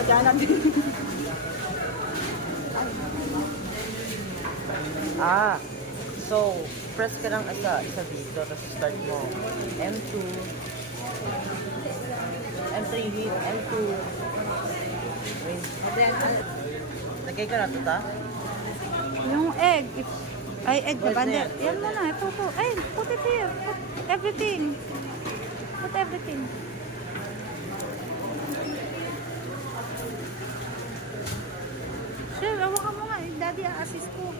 magana din. So, press ka lang isa dito, tapos start mo. M2, M3 hit, M2. Wait. Lagay ka na ito, ta? Yung egg. Ay, egg na Where's ba? that? Yan mo na. Ito. Ay, put it here. Put everything. Put everything. Sure, awakan mo nga. Daddy, assist ko.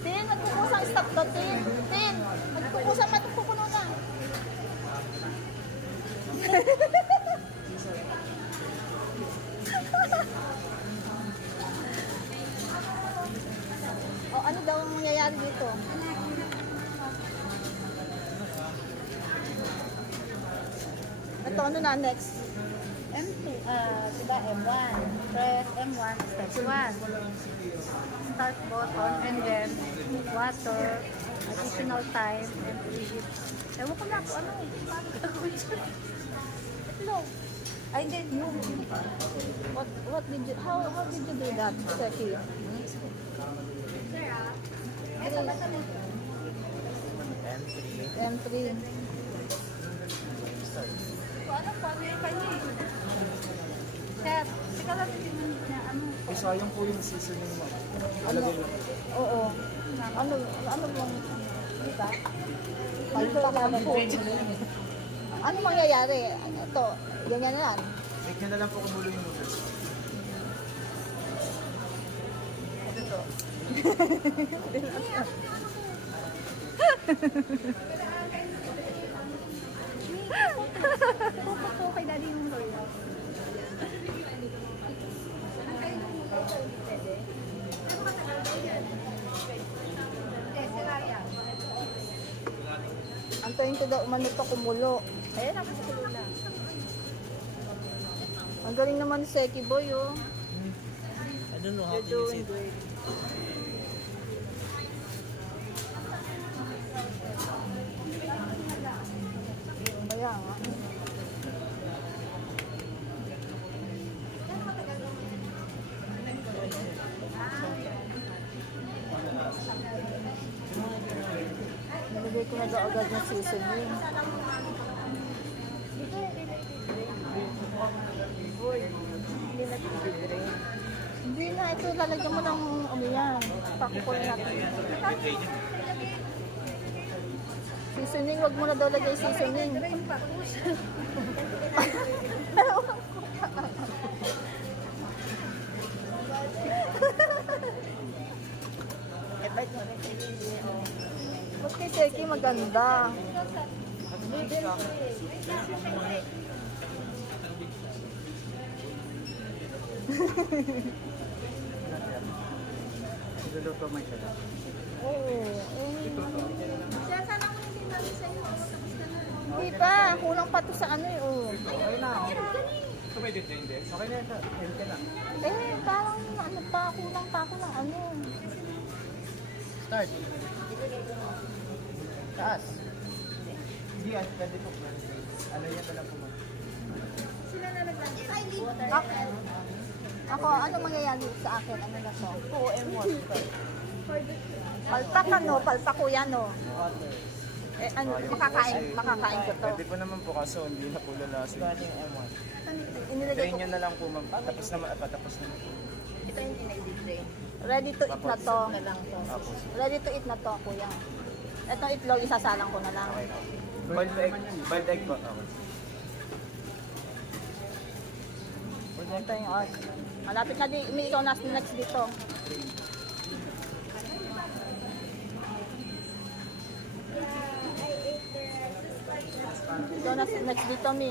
Tin, magkukusang stop to, Tin. Tin, magkukusang matukukulo na. O, ano daw ang mangyayari dito? Ito, ano na next? M2, diba M1. Press M1, step 1. Start button, and then water, additional time, and preheat. Ewan ko na kung ano eh. Paano gagawin siya? Itlog. I did you. What did you, how did you do that, Steffi? M3. Paano yung kanya eh? Sir, sika lang hindi mo niya ano. Eh, sayang po yung seasoning mo. Ano? Alagay mo. Oo. Ano bang, di ba? Palpak po. Ano mangyayari? Ito, ganyan na lang. Make nyo na lang po kumulo yung noodles. Pupot po kay daddy yung lola. Antayin ko daw umano to kumulo. Ayan, nakasikulo na. Ang galing naman ni Seki Boy, oh. I don't know how You're to use doing it. great. Kaya nga. Nalagay ko na daw agad ng seasoning. Hindi na, ito lalagyan mo ng yan. Pakukulin natin. Seasoning, wag mo na daw lagay seasoning. Ba't kay Seki maganda? Luluto mo siya. Oo. Siya, sana ko hindi namin sa iyo. Tapos ka na. Hindi pa. Kulang pa to sa ano eh. Oh. Okay na. Ito may detain din. Okay na ito. End ka na. Eh, parang ano pa. Kulang pa ako ng ano. Start. Taas. Hindi, pwede po. Ano yan na lang po mo. Sila na naglagay. Ako, ano mangyayari sa akin? Ano na to? 2M1. Palpak ano? Palpak ko yan oh. Water. Eh, ano, makakain ko to. Pwede po naman po kaso hindi na po lalasin. Saan yung M1? Inilagay Drain ko. nyo na lang po ma'am. Tapos na patapos na. Ito yung pinag-drain. Ready to eat na to. Na lang po. Tapos. Ready to eat na to, kuya. Etong itlog, isasalang ko na lang. Okay. Boiled egg. Boiled egg po. Okay. Ito yung odd. Malapit na din. Ikaw na next dito. Ikaw na next dito, Mi.